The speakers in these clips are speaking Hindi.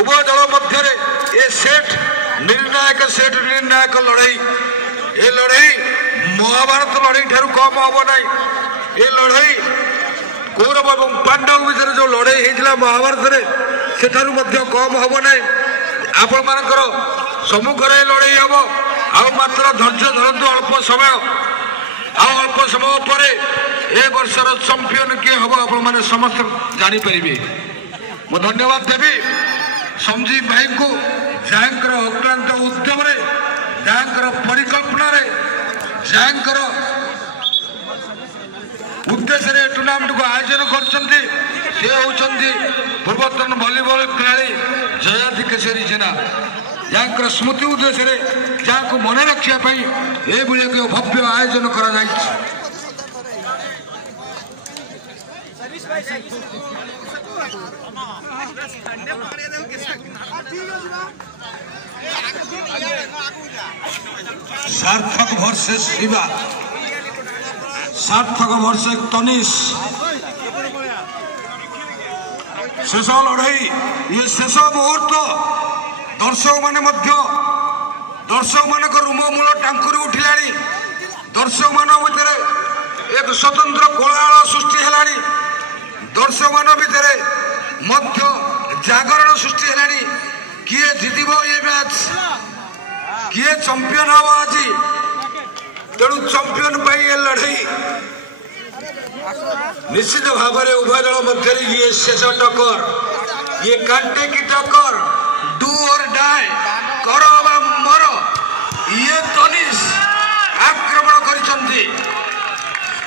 उभय दल मध्य निर्णायक लड़ाई ए लड़ाई महाभारत लड़ाई ठारू कम हम ना ये लड़ाई कौरव और पांडव भितर जो लड़ाई होता महाभारत से कम हम ना आपण मानकर सम्मुखें लड़ाई हम आत्र धैर्य धरतु अल्प समय अल्प समय पर ए वर्षर चंपियन किए हम आप समस्त जानीपर मु धन्यवाद देवी संजीव भाई को जहाँकर अक्लांत उद्यम जहाँकर परिकल्पना जहाँकर उद्देश्य टूर्णामेंट को आयोजन कर पूर्वतन भलीबल खिलाड़ी जयाति केशरी जेना जहाँकर स्मृति उद्देश्य जहाँ को मन रखापी ये भव्य आयोजन कर सार्थक वर्सेस शिवा सार्थक वर्सेस तनिष शेष लड़ाई ये शेष मुहूर्त दर्शक माने दर्शक मान रूममूल टांकुरी उठिला दर्शक मान भितर एक स्वतंत्र कोलाहल सृष्टि है दर्शक मान भितर जागरण सृष्टि है किए जीतब ये मैच किए चंपियन हम आज तेणु चंपियन ये लड़ाई निश्चित भाव में उभय दल मध्य ये शेष टक्कर ये कांटे की टक्कर डू और डाई कर मर ये तनिष आक्रमण करिसंती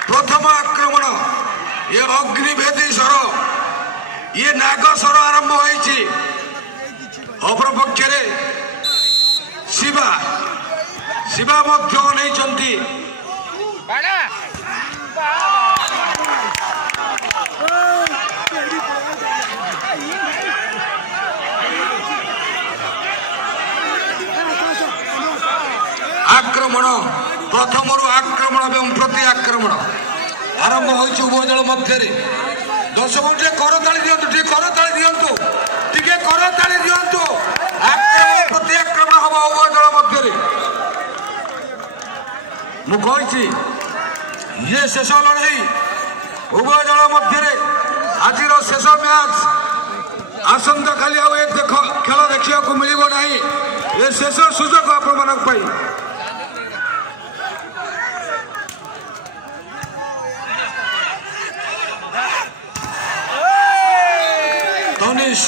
प्रथम आक्रमण ये अग्निभेदी स्वर ये नाग स्वर आरंभ होइछि अपर पक्ष शिवा शिवा मध्य नहीं आक्रमण प्रथम आक्रमण एवं प्रति आक्रमण आरंभ होइछि उभय दल मध्य दर्शक करताली दिंतु करताली दिंतु टिके करताली दिंतु आक्रमण प्रति आक्रमण हम उभय दल मध्य मुझे ये शेष लड़ाई उभय दल मध्य आज शेष मैच आसंता खाली खेल देखा मिल ना ये शेष सुजोग आपण तनिष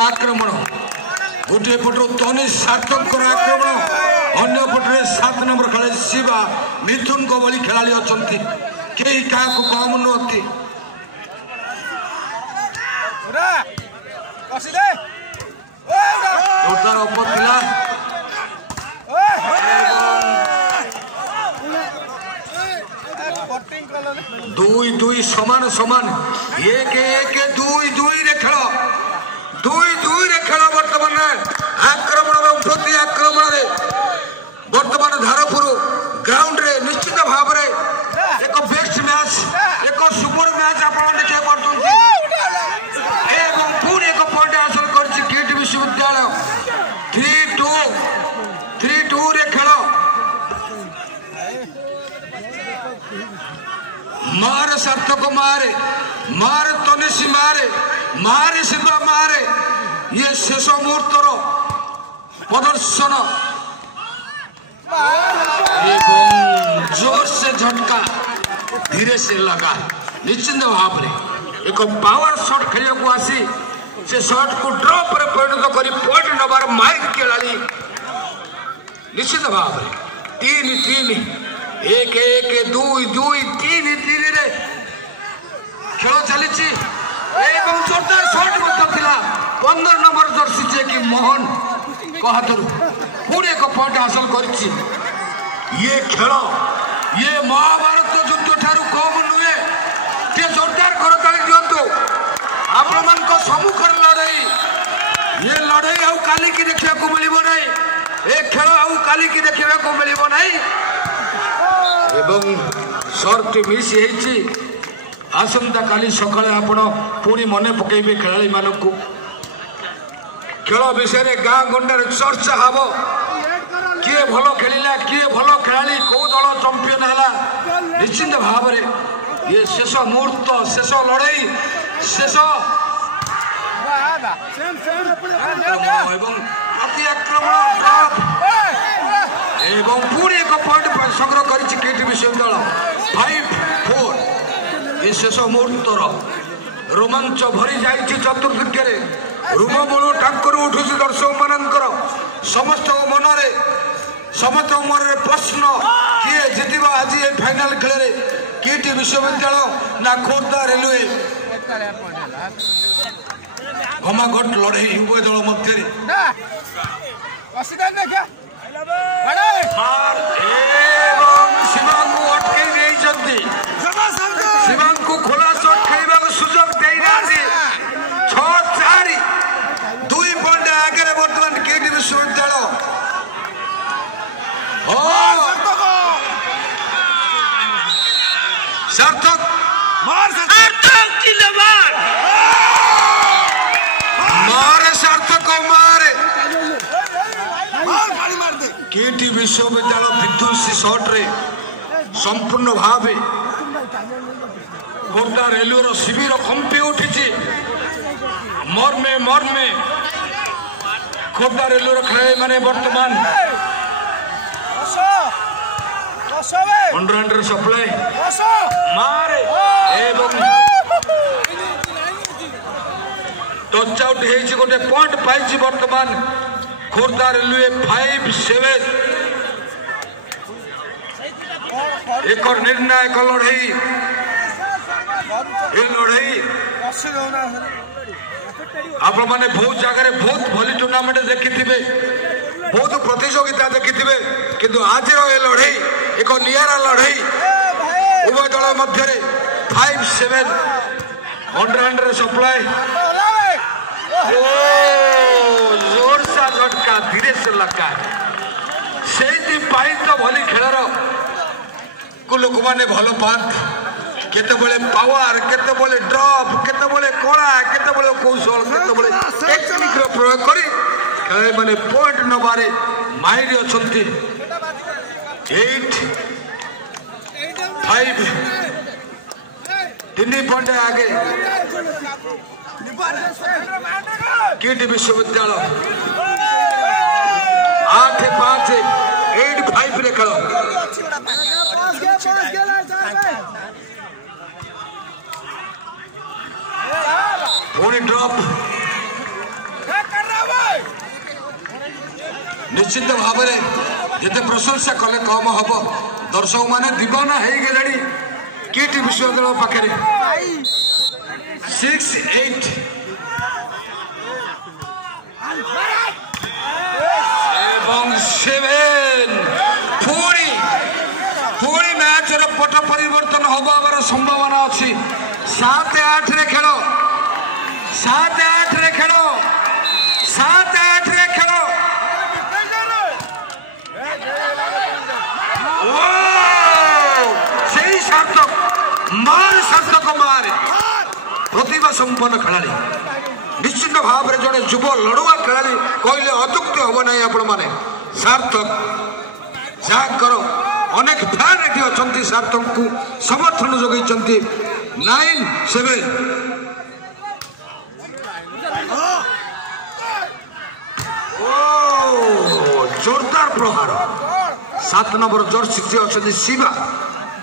आक्रमण गोटे पटो तनिष सार्थक आक्रमण अन्य पटे 7 नंबर खेल शिवा मिथुन को भली खेलाड़ी अच्छा कहीं क्या कम नुहति जोरदार अपर थिला दुई दुई समान समान एक एक दुई दुई रे खेल दुई दुई रे खेल वर्तमान आक्रमण और प्रति आक्रमण वर्तमान धारपुर ग्राउंड रे निश्चित भाव में एक बेस्ट मैच एक सुपर मैच आप देखा पार्टी पुणी एक पॉइंट हासिल कर विश्वविद्यालय 3-2 रे खेल मार सार्थक मारे मार तनिष मारे मारे शिवा मारे ये शेष मुहूर्तर प्रदर्शन जोर से झटका धीरे से लगा निश्चित भाव में एक पावर शॉट खेल को आसी से शॉट को ड्रॉप रे परिणत करी पॉइंट नंबर माइक खिलाड़ी निश्चित भाव में 3-3 एक एक 2-2 3-3 रे खेल चली जोरदार शॉट 15 नंबर जर्सी जे कि मोहन कहतरू पुणे एक पॉइंट हासिल कर ये खेल ये महाभारत युद्ध ठारू कम नुहे टे जोरदार करताली दिंतु आपण सम्मुखर लड़ाई ये लड़ाई आउ काली की देखा मिल ना ए खेल आउ काली की देखा मिल ना एवं सर्ट मिस आसंता काली सकाळे आपण पुणी मने पकेबे खेलाड़ी मानकु खेल विषय गाँ गंडार चर्चा हम किए भल खेला किए भल खेला कौ दल चंपियन है निश्चिंत भाव में ये शेष मुहूर्त शेष लड़ई शेष प्रति आक्रमण पुणी एक पॉइंट संग्रह कर विश्वविद्यालय 5-4 ये शेष मुहूर्तर रोमांच भरी जाइए चतुर्दिगे रूममूल टांकर उठुची दर्शक मानकर समस्त मन प्रश्न किए जितवा आज ये फाइनाल खेल केटी विश्वविद्यालय ना खोर्धा रेलवे घमाघट लड़े उभय दल मध्य शिवा को अटकई शिवा को खोला शॉट खेलने को सुजोग देना 6-4 2 पॉइंट आगे बर्तमान केटी विश्वविद्यालय सार्थक सार्थक मारे केटी विश्वविद्यालय विध्वंसी शॉट रे संपूर्ण भाव खोर्धा रेलवे शिविर कंपी उठी मर्मे खोर्धा रेलवे खेल माने वर्तमान अंडर सप्लाई मारे टच आउट गोटे पॉइंट पाई वर्तमान खोर्धा रेलवे 5-7 एक निर्णायक लड़ई आप मैंने बहुत जगह बहुत भली टूर्णामेंट देखी बहुत प्रतियोगिता देखी किंतु आज ये लड़ई एक निरा लड़ई उभय दल मध्य 5-7 अंडर सप्लाई जोर सा झटका धीरे से लगा से तो भली खेलर को लोक मैंने भल पात केतबले पावर केतबले ड्रॉप केतबले कला केतबले कौशल केतबले टेक्निक रो प्रयोग करी खेल माने पॉइंट नबारे माहिर अछंती 8-5 3 पॉइंट आगे केटी विश्वविद्यालय 8-5 8-5 रे खेल पुणी ड्रॉप निश्चित भाव में जिते प्रशंसा कले कम हम दर्शक माने दीवाना हो गले केटी विश्वविद्यालय पाखे 6-8 7 पुणी मैच पट परिवर्तन हबार संभावना अच्छी 7-8 रे खेल 7-8 रे खेल 7-8 रे खेल सार्थक मारे प्रतिभा संपन्न खेलाड़ी निश्चित भाव में जड़े युव लड़ुआ खेलाड़ी कहले अत्युक्ति हम ना आपण मैंने सार्थक जहाँ अनेक फैन ये अच्छा सार्थक को समर्थन जोगे 9-7 जोरदार प्रहार 7 नंबर जर्सी जी अच्छा शिवा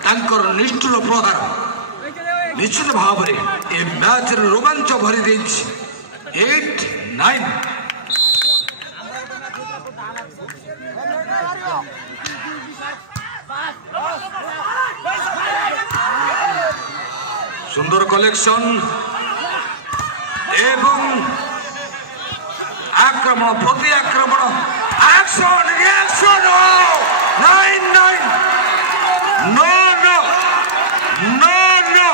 तांकर निष्ठुर प्रहार निश्चित भाव में ए मैच रोमांच भरी 8-9 सुंदर कलेक्शन एवं आक्रमण प्रति आक्रमण एक्शन रिएक्शन 9-9 नो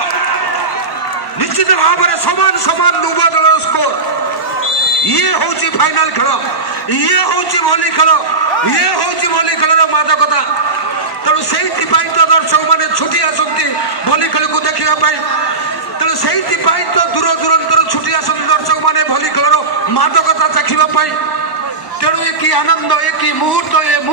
निश्चित भाव में समान समान उभय दल स्कोर ये हूँ फाइनाल खेल ये हूँ भली खेल ये हूँ भली खेल मादकता तेणु से तो दर्शक मैंने छुटी आसती भली खेल को देखा तेणु तेणु से तो दूर दूर छुट्टी आसती दर्शक मैंने भली खेल मादकता चाखा तेणु एक आनंद एक मुहूर्त